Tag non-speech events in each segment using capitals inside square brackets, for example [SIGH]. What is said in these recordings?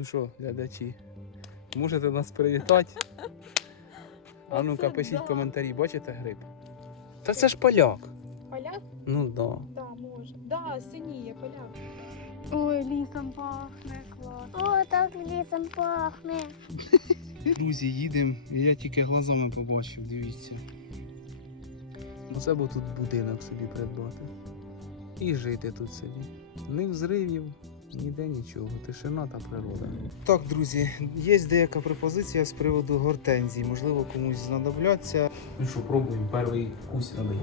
Ну що, глядачі, можете нас привітати? А ну-ка, пишіть коментарі, бачите гриб? Та це ж поляк. Поляк? Ну да. Да, може. Да, синіє поляк. Ой, лісом пахне клас. О, так лісом пахне. Друзі, їдемо, я тільки глазами побачив, дивіться. Оце бо тут будинок собі придбати. І жити тут собі. Ні взривів, ніде нічого, тишина та природа. Так, друзі, є деяка пропозиція з приводу гортензій. Можливо, комусь знадобляться. Ну що, пробуємо перший кусь ради.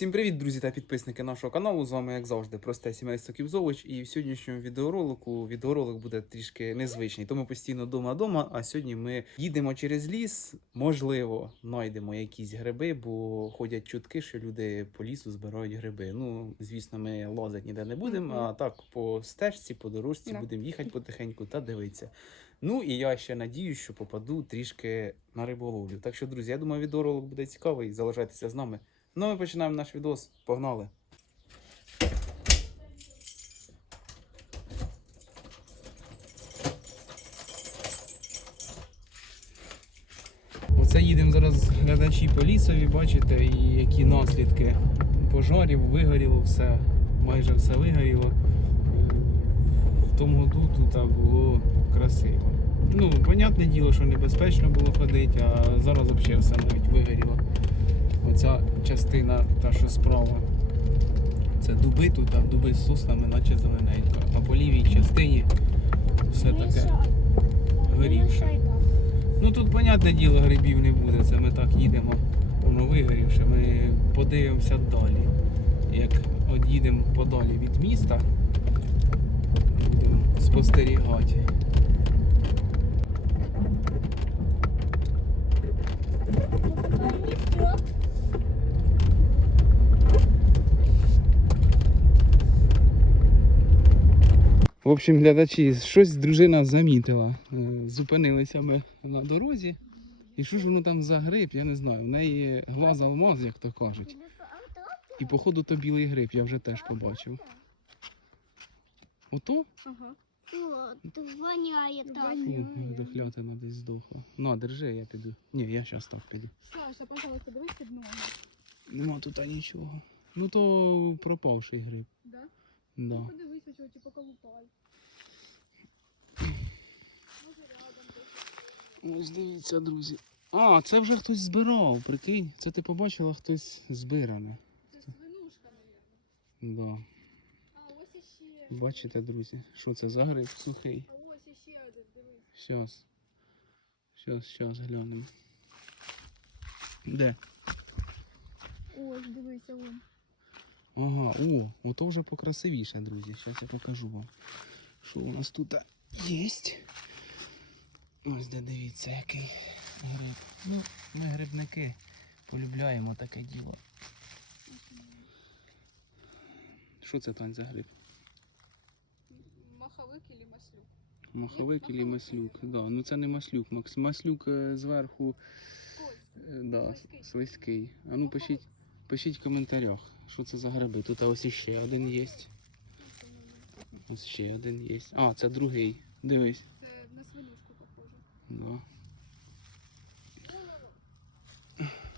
Всім привіт, друзі та підписники нашого каналу. З вами, як завжди, просте сімейство Кібзович. І в сьогоднішньому відеоролику відеоролик буде трішки незвичний. Тому постійно дома дома. А сьогодні ми їдемо через ліс. Можливо, знайдемо якісь гриби, бо ходять чутки, що люди по лісу збирають гриби. Ну, звісно, ми лазити ніде не будемо, а так по стежці, по дорожці Да. будемо їхати потихеньку та дивитися. Ну і я ще надію, що попаду трішки на риболовлю. Так що, друзі, я думаю, відеоролик буде цікавий. Залишайтеся з нами. Ну, ми починаємо наш відос. Погнали! Оце їдемо зараз глядачі по лісові, бачите, і які наслідки пожарів, вигоріло все, майже все вигоріло. В тому году тут було красиво. Ну, понятне діло, що небезпечно було ходити, а зараз взагалі все навіть вигоріло. Оця частина, та що справа, це дуби тут, а дуби з соснами, наче зелененька. А по лівій частині все таке. горівше. Ну тут, понятне діло, грибів не буде. Це ми так їдемо, воно вигорівше. Ми подивимося далі. Як от їдемо подалі від міста, будемо спостерігати. В общем, глядачі, щось дружина замітила. Е, Зупинилися ми на дорозі. І що ж воно там за гриб, я не знаю. В неї глаз алмаз, як то кажуть. І походу то білий гриб, я вже теж побачив. Ото? Ага. О, воняє так. Дохлятина десь здохла. На, держи, я піду. Ні, я зараз так піду. Саша, пожалуйста, дивись під ноги. Нема тут нічого. Ну то пропавший гриб. Да? Да. Ну, подивись, що типу колупай. Десь. Ось дивіться, друзі. А, це вже хтось збирав, прикинь. Це ти побачила хтось збиране. Це свинушка, мабуть. Да. А ось іще. Бачите, друзі, що це за гриб сухий. А ось іще один, дивись. Щас. Щас, щас глянемо. Де? Ось, дивися, вон. Ага, о, ото вже покрасивіше, друзі. Зараз я покажу вам. Що у нас тут є. Ось де дивіться, який гриб. Ну, ми грибники полюбляємо таке діло. Що це Тань за гриб? Маховик или маслюк? Маховик маховик, маслюк? Да, ну це не маслюк. Макс. Маслюк е, зверху Скользкий. е, да, слизький. А ну пишіть, пишіть в коментарях, що це за гриби. Тут ось іще один є. Ось ще один є. А, це другий. Дивись. Це на свинушку похоже. Да.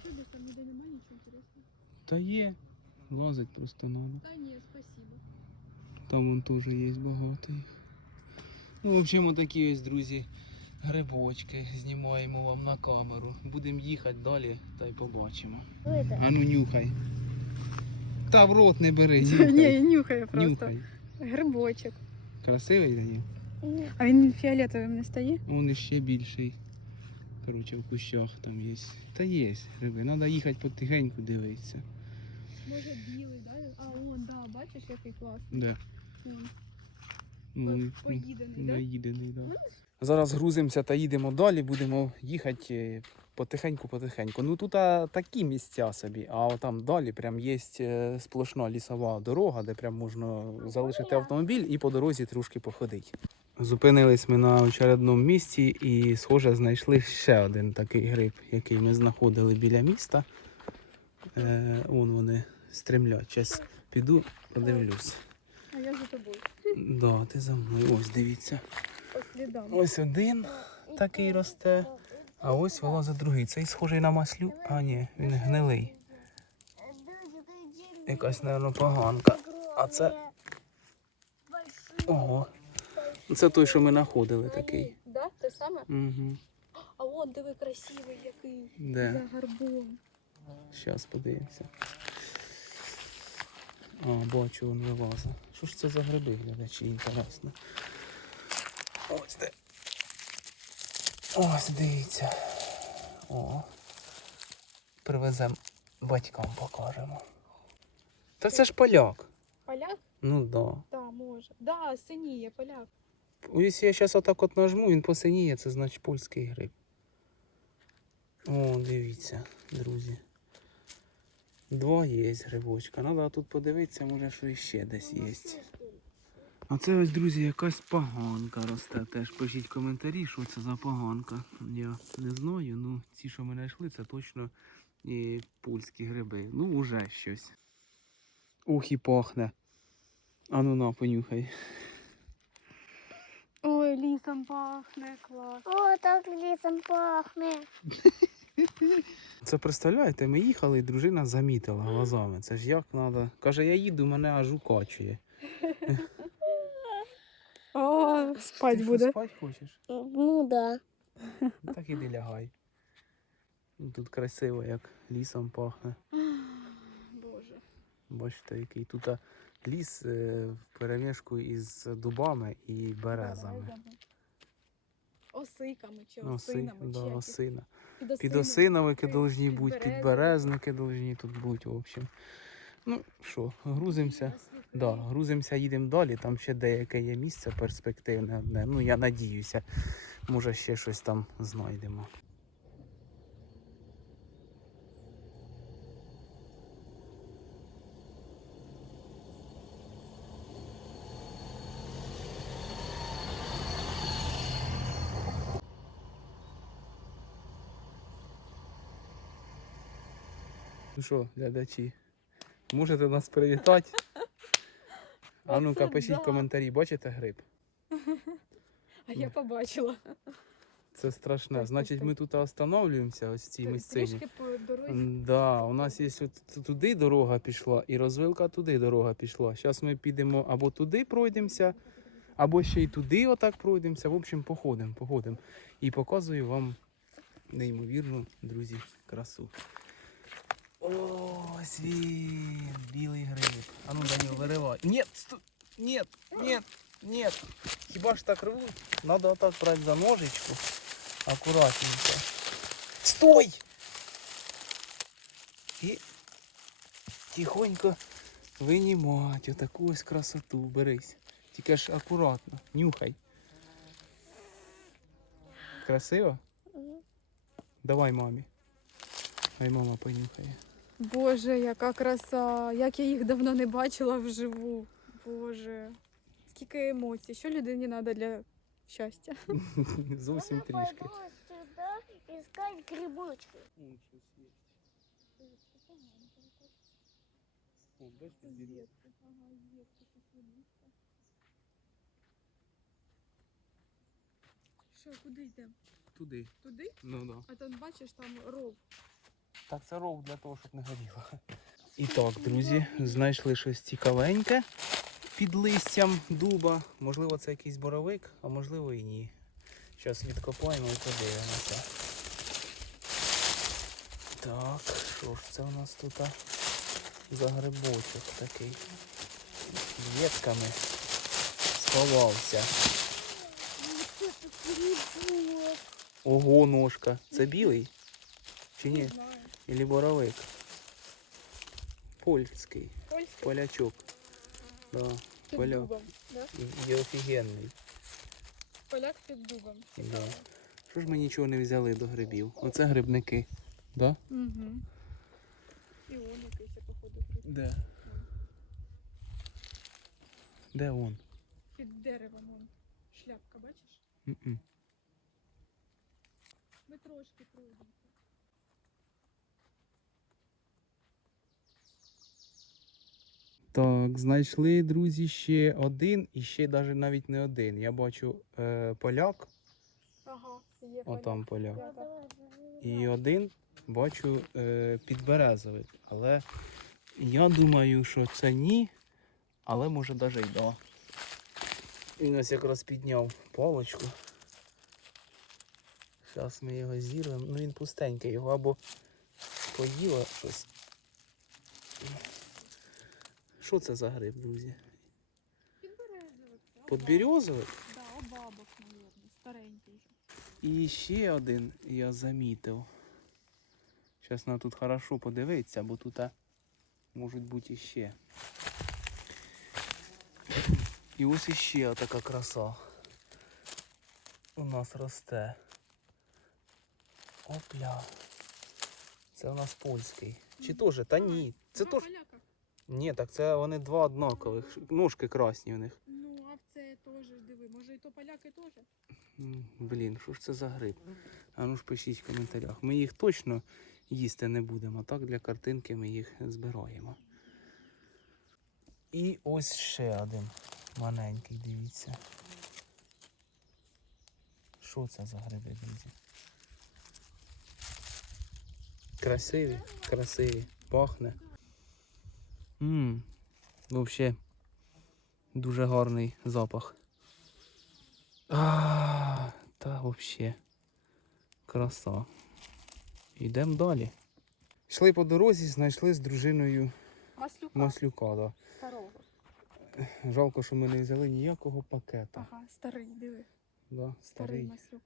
Що десь там ніде немає нічого інтересного? Та є. Лазить просто треба. Та ні, спасибо. Там вон теж є багато їх. Ну, в общем, отакі ось, друзі, грибочки знімаємо вам на камеру. Будемо їхати далі та й побачимо. А ну нюхай. Та в рот не бери. [LAUGHS] Нюхай. нюхаю Нюхай. Грибочок. Красивий Даніл? А він фіолетовим не стає? Он іще більший. Коротше, в кущах там є. Та є гриби. Треба їхати потихеньку дивитися. Може білий, да? А, он, да, бачиш, який класний. Де? Поїдений, да. Зараз грузимося та їдемо далі, будемо їхати потихеньку-потихеньку. Ну тут а, такі місця собі, а там далі прям є е, сплошна лісова дорога, де прям можна залишити автомобіль і по дорозі трошки походити. Зупинились ми на очередному місці і, схоже, знайшли ще один такий гриб, який ми знаходили біля міста. Е, вон вони стремлять. Зараз піду, подивлюсь. А я за тобою. Да, ти за мною. Ось дивіться. Ось один такий росте, а ось вилазить другий. Цей схожий на маслю. А ні, він гнилий. Якась, мабуть, поганка. А це. Ого. Це той, що ми знаходили такий. Да, те саме? Угу. А от диви красивий який. Де? За гарбом. Зараз подивимося. А, бачу, він вилазить. Що ж це за гриби, глядачі, інтересно. Ось де. Ось, дивіться. О. Привеземо батькам покажемо. Та це ж поляк. Поляк? Ну да. Да, може. Да, синіє, поляк. Якщо я зараз отак от нажму, він посиніє, це значить польський гриб. О, дивіться, друзі. Два є грибочка. Треба тут подивитися, може, що іще десь є. А це ось, друзі, якась поганка росте. Теж пишіть коментарі, що це за поганка. Я не знаю, ну ці, що ми знайшли, це точно і польські гриби. Ну, уже щось. Ух, і пахне. А ну на, понюхай. Ой, лісом пахне, клас. О, так лісом пахне. [LAUGHS] Це представляєте, ми їхали, і дружина замітила глазами. Це ж як треба. Каже, я їду, мене аж укачує. [LAUGHS] О, спать Ти що, буде. спать хочеш? Ну да. Ну, Так іди лягай. Ну, Тут красиво, як лісом пахне. Боже. Бачите, який тут ліс е, в перемішку із дубами і березами. Осиками чи Ну, Оси, осинами, да, чи осина. Підосиновики. Підосиновики должні бути, підберезовики. підберезники повинні тут бути, в общем. Ну що, грузимося. Да, грузимося, їдемо далі. Там ще деяке є місце перспективне одне. Ну, я надіюся, може ще щось там знайдемо. Ну що, глядачі, можете нас привітати? [LAUGHS] А ну-ка, пишіть да. коментарі, бачите гриб? [LAUGHS] А я побачила. Це страшне. Значить, ми тут остановлюємося, ось в цій місцині. Трішки по дорозі. Да, у нас є от туди дорога пішла і розвилка туди дорога пішла. Зараз ми підемо або туди пройдемося, або ще й туди отак пройдемося. В общем, походимо, походимо. І показую вам неймовірну, друзі, красу. Ось він, білий гриб. А ну, Данил, виривай. Ні, сто... ні, ні, ні. Хіба ж так рвуть? Надо отак брати за ножичку. Акуратненько. Стой! І тихонько винімать отаку ось красоту. Берись. Тільки ж акуратно. Нюхай. Красиво? Давай мамі. Хай мама понюхає. Боже, яка краса! Як я їх давно не бачила вживу. Боже. Скільки емоцій. Що людині треба для щастя? [LAUGHS] Зовсім трішки. пойду сюда искать грибочки. Що, куди йдемо? Туди. Туди? Ну да. А там бачиш там ров. Так, це ров для того, щоб не горіло. І так, друзі, знайшли щось цікавеньке під листям дуба. Можливо, це якийсь боровик, а можливо і ні. Зараз відкопаємо і подивимося. Так, що ж це у нас тут за грибочок такий? Ветками сховався. Ого, ножка. Це білий? Чи Не ні? Ілі боровик? Польський. Польська Полячок. Да. під поляк. дубом. Да? І, і офігенний. Поляк під дубом. Да. Що ж ми нічого не взяли до грибів? Оце грибники. Да? Угу. І он якийсь, походу, гриб. Де? Де он? Під деревом он. Шляпка, бачиш? Ми трошки пройдемо. Так, знайшли, друзі, ще один і ще навіть навіть не один. Я бачу е, поляк, Ага, є отам поляк. Да, да. І один бачу е, підберезовик. Але я думаю, що це ні, але може навіть й да. Він ось якраз підняв палочку. Зараз ми його зірвемо. Ну він пустенький, його або поїло щось. Що це за гриб, друзі? Подберезовик? обабок. Да, обабок, мабуть, старенький. І ще один я замітив. Зараз на тут хорошо подивитися, бо тут можуть бути іще. І ось іще така краса. У нас росте. Опля. Це у нас польський. Чи теж? Та ні. Це теж. Ні, так це вони два однакових. Ножки красні у них. Ну, а це теж, диви, може і то поляки теж? Блін, що ж це за гриб? А ну ж пишіть в коментарях. Ми їх точно їсти не будемо, а так для картинки ми їх збираємо. І ось ще один маленький, дивіться. Що це за гриби, друзі? Красиві, красиві, пахне. Ммм, взагалі дуже гарний запах. А, та взагалі. Краса. Йдемо далі. Йшли по дорозі, знайшли з дружиною Маслюка. маслюка. Да. Старого. Жалко, що ми не взяли ніякого пакета. Ага, старий, диви. Да, Старий старий. маслюк.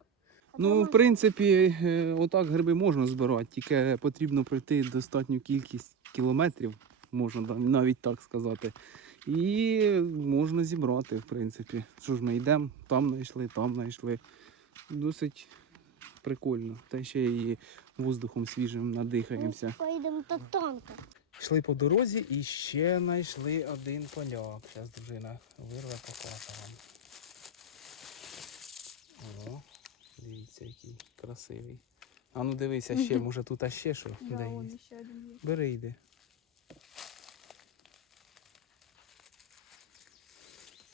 Ну, в принципі, е, отак гриби можна збирати, тільки потрібно пройти достатню кількість кілометрів, можна навіть так сказати. І можна зібрати, в принципі. Що ж ми йдемо, там знайшли, там знайшли. Досить прикольно. Та ще і воздухом свіжим надихаємося. Поїдемо так тонко. Йшли по дорозі і ще знайшли один поляк. Зараз дружина вирве покаже вам. О, дивіться, який красивий. А ну дивися ще, [LAUGHS] може тут а ще що? Да. Бери йди.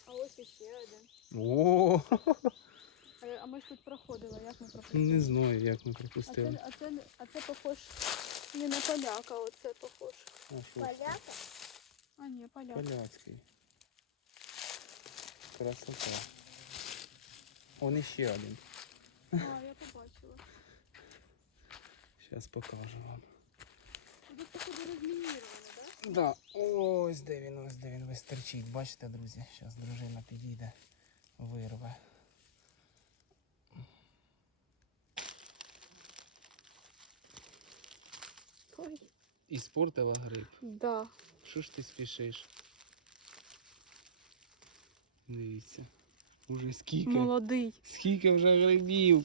А ось іще один. О, А, а ми ж тут проходили, як ми проходили? не знаю, як ми А пропустили. це, а, це, а це похож не на поляка, оце похож. А, що це? Поляка? А ні, поляк. Поляцький. Красота. Он іще один. А, я побачила. Зараз покажу вам. Тут походу розмініровані, так? Да, ось де він, ось де він весь торчить. Бачите, друзі? Зараз дружина підійде, вирве. Ой. І спортила гриб. Да. Що ж ти спішиш? Дивіться. Уже скільки. Молодий. Скільки вже грибів.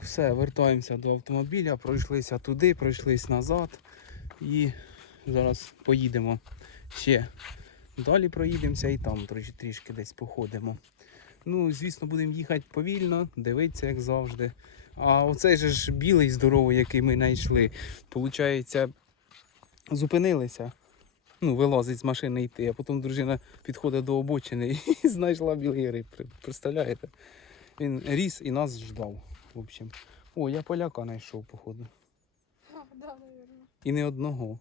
Все, вертаємося до автомобіля, пройшлися туди, пройшлись назад. І зараз поїдемо ще далі проїдемося і там трішки, десь походимо. Ну, звісно, будемо їхати повільно, дивитися, як завжди. А оцей же ж білий здоровий, який ми знайшли, получається, зупинилися. Ну, вилазить з машини йти, а потім дружина підходить до обочини [LAUGHS] і знайшла білий. При- Представляєте? Він ріс і нас ждав. В общем. О, я поляка знайшов, походу. А, [LAUGHS] да. І не одного.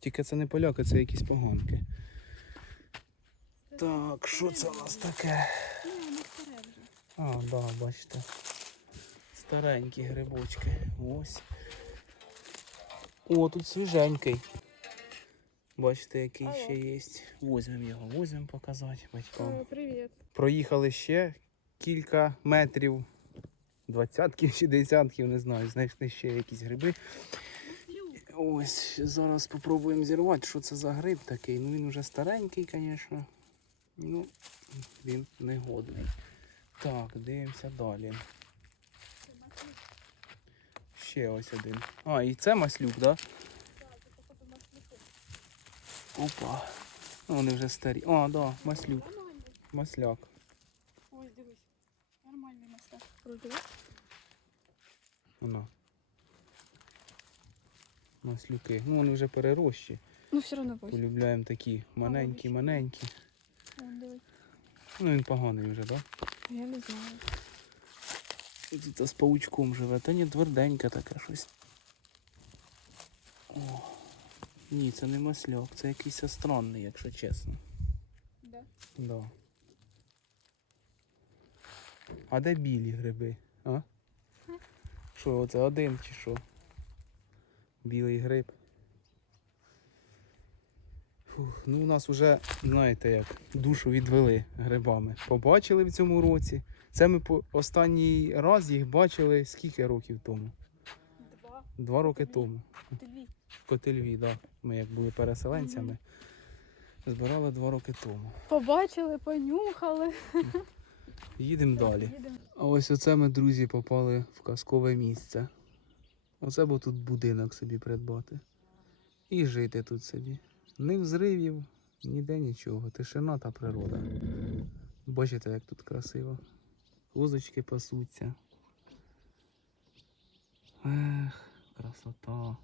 Тільки це не поляки, це якісь поганки. Так, що це у нас таке? А, да, бачите. Старенькі грибочки. Ось. О, тут свіженький. Бачите, який Алло. ще є. Возьмемо його, возьмемо показати батькам. О, привіт. Проїхали ще кілька метрів, двадцятків чи десятків, не знаю, знайшли ще якісь гриби. Ось, зараз спробуємо зірвати, що це за гриб такий. Ну він вже старенький, звісно. Ну, він негодний. Так, дивимося далі. Ще ось один. А, і це маслюк, так? Да? Опа. Ну, Вони вже старі. А, да, маслюк. Масляк. Ось дивись. Нормальний. Вроде. Воно. Маслюки. Ну, вони вже перерощі. Ну, все одно восьмий. полюбляємо такі маленькі, ще. маленькі. Ну він поганий вже, так? Я не знаю. Да? Тут з паучком живе, та ні, тверденьке таке щось. О, ні, це не масляк, це якийсь странний, якщо чесно. Да. Да. А де білі гриби? А? Що, оце один чи що? Білий гриб. Фух, ну у нас вже, знаєте як, душу відвели грибами. Побачили в цьому році. Це ми по останній раз їх бачили скільки років тому? Два. Два роки тому. Дві. В Котельві, да. Ми як були переселенцями. Збирали два роки тому. Побачили, понюхали. Їдемо [LAUGHS] далі. А ось оце ми, друзі, попали в казкове місце. Оце бо тут будинок собі придбати. І жити тут собі. Ні взривів, ніде нічого. Тишина та природа. Бачите, як тут красиво. Козочки пасуться. Ех, красота.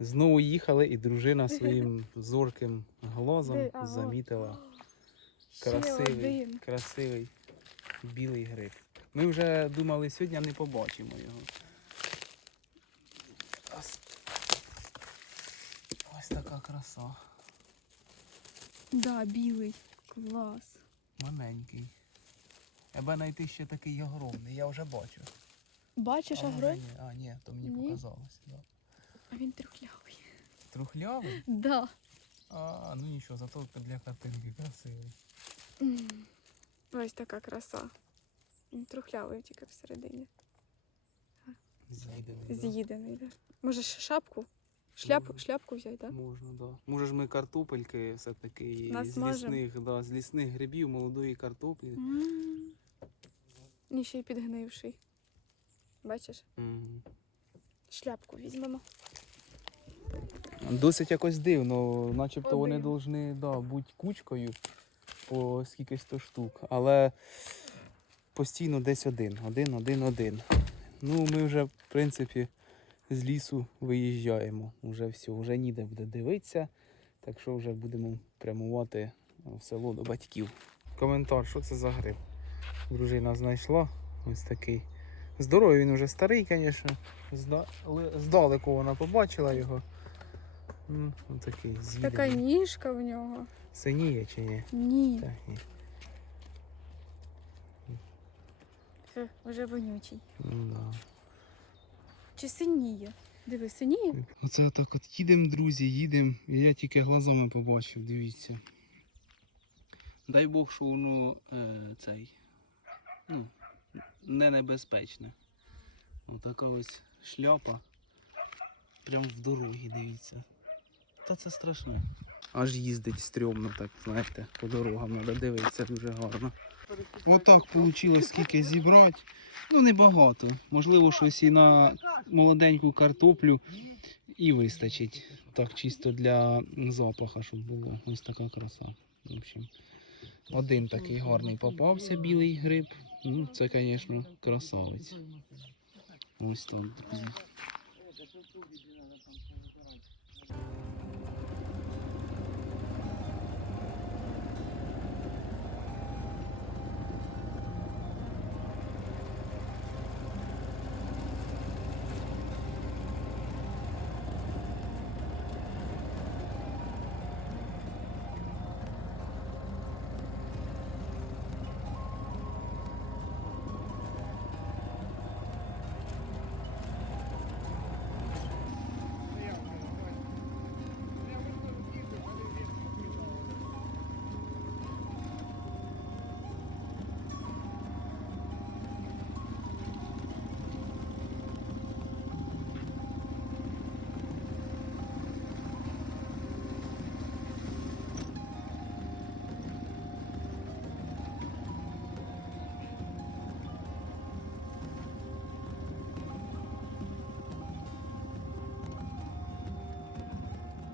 Знову їхали, і дружина своїм [LAUGHS] зорким глазом замітила красивий, красивий білий гриб. Ми вже думали, сьогодні не побачимо його. Ось така краса. Да, білий. Клас. Маленький. Аби знайти ще такий огромний, я вже бачу. Бачиш а, ні. а, ні, то мені Ні? показалось. Да. А він трюхлявий. Трухлявий? Да. А, ну нічого, зато для картинки красивий. М. Ось така краса. Трухлявий тільки всередині. З'їдений. З'їдений, да. Може, шапку? Шляпку, Мгм. шляпку взяти, так? Можна, да. Може ж ми картопельки все-таки з Насмажем. лісних, да, з лісних грибів, молодої картоплі. М. І ще й підгнивший. Бачиш? Мгм. Шляпку візьмемо. Досить якось дивно, начебто вони Один. повинні да, бути кучкою по скількись то штук, але постійно десь один, один, один, один. Ну, ми вже, в принципі, з лісу виїжджаємо. Вже все, вже ніде буде дивитися, так що вже будемо прямувати в село до батьків. Коментар, що це за гриб? Дружина знайшла ось такий. Здоровий він вже старий, звісно. Здалеку вона побачила його. Ну, такий Така ніжка в нього. Синіє чи ні? Ні. Так, ні. Все, вже вонючий. Ну, да. Чи синіє? Диви, синіє? Оце так от їдемо, друзі, їдемо. І я тільки глазами побачив, дивіться. Дай Бог, що воно е, цей. Ну, не небезпечне. Отака ось шляпа. Прям в дорогі, дивіться. Та це страшне. Аж їздить стрьомно, так, знаєте, по дорогам треба дивитися дуже гарно. Отак вийшло скільки зібрати. Ну, небагато. Можливо, щось і на молоденьку картоплю і вистачить. Так, чисто для запаха, щоб було. Ось така краса. В общем, один такий гарний попався, білий гриб. Ну, це, звісно, красавець. Ось так, друзі.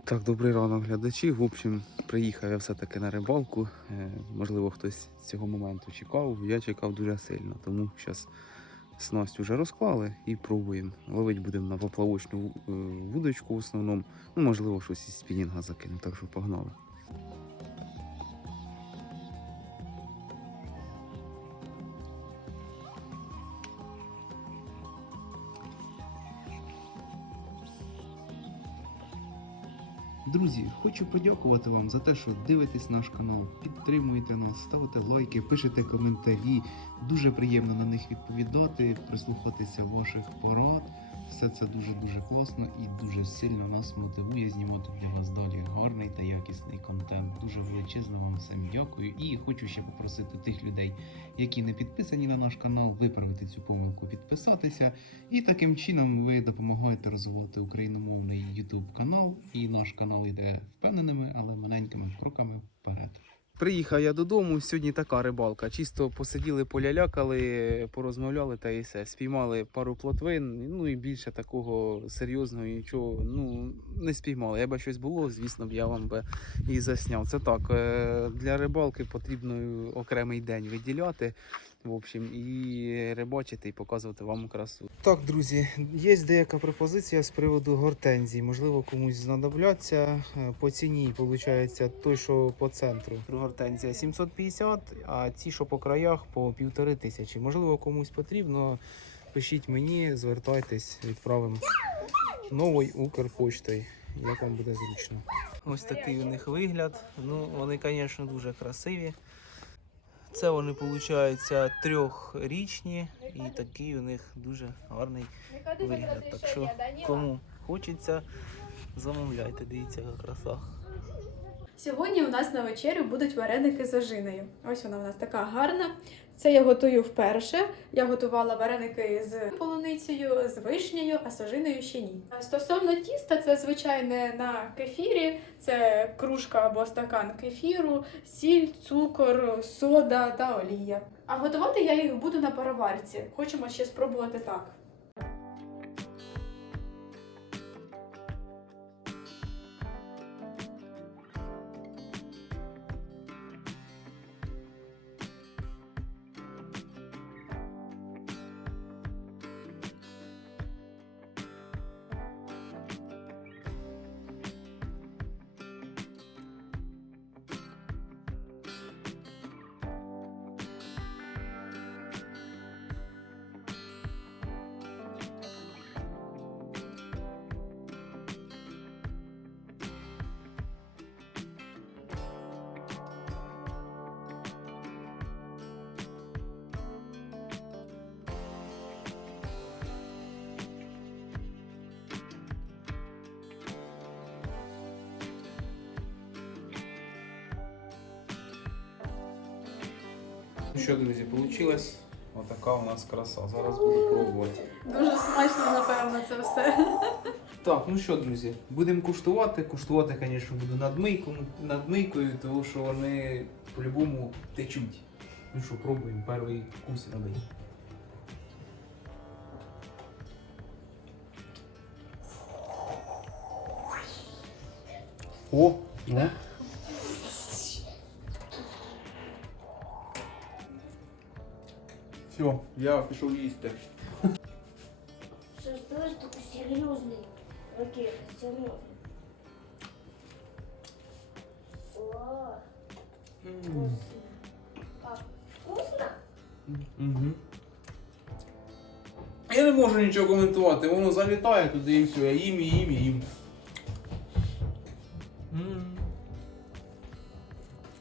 Так, добрий ранок, глядачі. В общем, приїхав я все-таки на рибалку. Е, Можливо, хтось з цього моменту чекав. Я чекав дуже сильно, тому зараз снасть вже розклали і пробуємо. Ловити будемо на поплавочну е, вудочку в основному. Ну, можливо, щось із спінінга закинемо, так що погнали. Друзі, хочу подякувати вам за те, що дивитесь наш канал, підтримуєте нас, ставите лайки, пишете коментарі. Дуже приємно на них відповідати, прислухатися ваших порад. Все це дуже дуже класно і дуже сильно нас мотивує знімати для вас далі гарний та якісний контент. Дуже величезно вам всім дякую. І хочу ще попросити тих людей, які не підписані на наш канал, виправити цю помилку, підписатися. І таким чином ви допомагаєте розвивати україномовний YouTube канал, і наш канал йде впевненими, але маленькими кроками вперед. Приїхав я додому. Сьогодні така рибалка. Чисто посиділи, полялякали, порозмовляли та і все. Спіймали пару плотвин. Ну і більше такого серйозного нічого ну не спіймали. Якби щось було, звісно б я вам би і засняв. Це так. е, Для рибалки потрібно окремий день виділяти. В общем, і рибачити, і показувати вам красу. Так, друзі, є деяка пропозиція з приводу гортензії. Можливо, комусь знадобляться. Е, По ціні виходить той, що по центру. Гортензія 750, а ці, що по краях, по півтори тисячі. Можливо, комусь потрібно. Пишіть мені, звертайтесь, відправимо новою Укрпоштою. Як вам буде зручно. Ось такий у них вигляд. Ну, вони, звісно, дуже красиві. Це вони, виходить, трьохрічні і такий у них дуже гарний вигляд. Так що кому хочеться, замовляйте, дивіться, яка краса. Сьогодні у нас на вечерю будуть вареники з ожиною. Ось вона у нас така гарна. Це я готую вперше. Я готувала вареники з полуницею, з вишнею, а сажиною ще ні. Стосовно тіста, це звичайне на кефірі, це кружка або стакан кефіру, сіль, цукор, сода та олія. А готувати я їх буду на пароварці. Хочемо ще спробувати так. Що, друзі, вийшло? Отака у нас краса. Зараз буду пробувати. Дуже смачно, напевно, це все. Так, ну що, друзі, будемо куштувати. Куштувати, звісно, буду над, мийком, над мийкою, тому що вони по-любому течуть. Ну що, пробуємо перший вкус робити. О, ну. Все, я пішов їсти. Что ж, давай такой серьезный. Окей, серьезный. О, вкусно. А, вкусно? Угу. Я не можу нічого коментувати, воно залітає туди і все, я їм, і їм, і їм. М.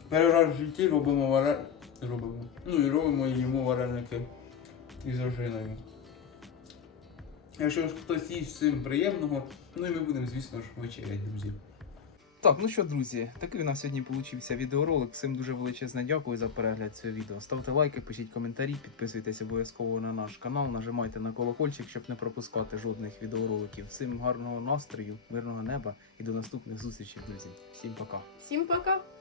Перший раз в житті робимо варе... робимо. Ну і робимо і їмо вареники із ожиною. Якщо ж хтось їсть всім приємного, ну і ми будемо, звісно ж, вечеряти, друзі. Так, ну що, друзі, такий у нас сьогодні получився відеоролик. Всім дуже величезне дякую за перегляд цього відео. Ставте лайки, пишіть коментарі, підписуйтесь обов'язково на наш канал, нажимайте на колокольчик, щоб не пропускати жодних відеороликів. Всім гарного настрою, мирного неба і до наступних зустрічей, друзі. Всім пока. Всім пока!